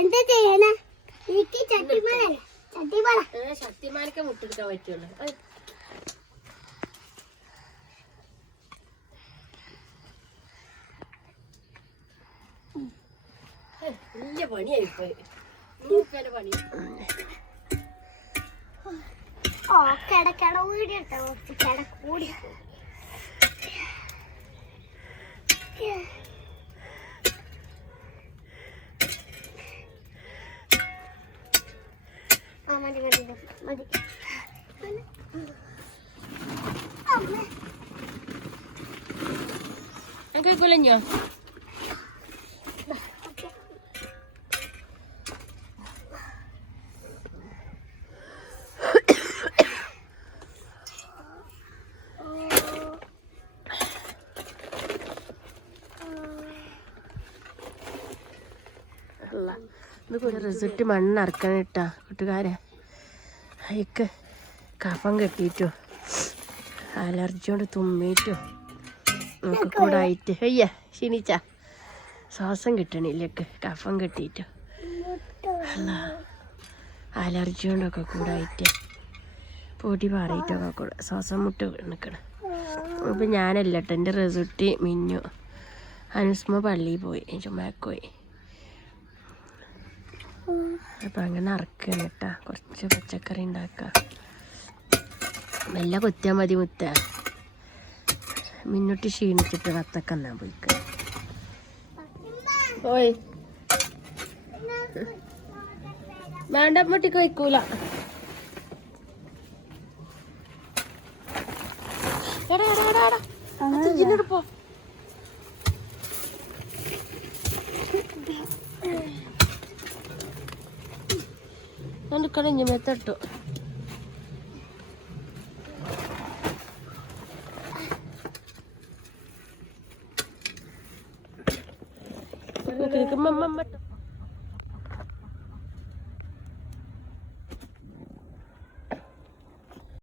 എന്താ ചെയ്യണേ? ശക്തിമാനൊക്കെ മുട്ടെടുക്കാൻ പറ്റുള്ളൂ. വലിയ പണിയായിപ്പോയി. പണി കിടക്കട വീടിട്ടോ കിട കൂടി മതി മതി മതി. എനിക്ക് കുലഞ്ഞോ? റിസൾട്ട് മണ്ണറക്കണം കേട്ടാ കൂട്ടുകാരെ. അയക്ക് കഫം കെട്ടിയിട്ടു അലർജി കൊണ്ട് തുമ്മിയിട്ടു നമുക്ക് കൂടെ ആയിട്ട് അയ്യ ക്ഷീണിച്ച ശ്വാസം കിട്ടണില്ലേക്ക് കഫം കെട്ടിയിട്ടു അല്ല അലർജി കൊണ്ടൊക്കെ കൂടായിട്ട് പൊടി പാറിയിട്ടൊക്കെ കൂടെ ശ്വാസം മുട്ട് നിൽക്കണം. അപ്പം ഞാനല്ല കേട്ടോ എൻ്റെ റിസൾട്ട് മിന്നു അനുസ്മ പള്ളിയിൽ പോയി ചുമ്മാക്ക് പോയി. അപ്പം അങ്ങനെ അറക്കണം കേട്ടാ. കുറച്ച് പച്ചക്കറി ഉണ്ടാക്കാം. മെല്ലെ കൊത്തിയാൽ മതി മുത്ത. മിന്നോട്ട് ക്ഷീണിച്ചിട്ട് കത്തക്കന്നാ പോയിക്ക. ഓയ് വേണ്ട മുട്ടിക്ക് വയ്ക്കൂല. പോ കളഞ്ഞു മെത്തട്ടു. മമ്മ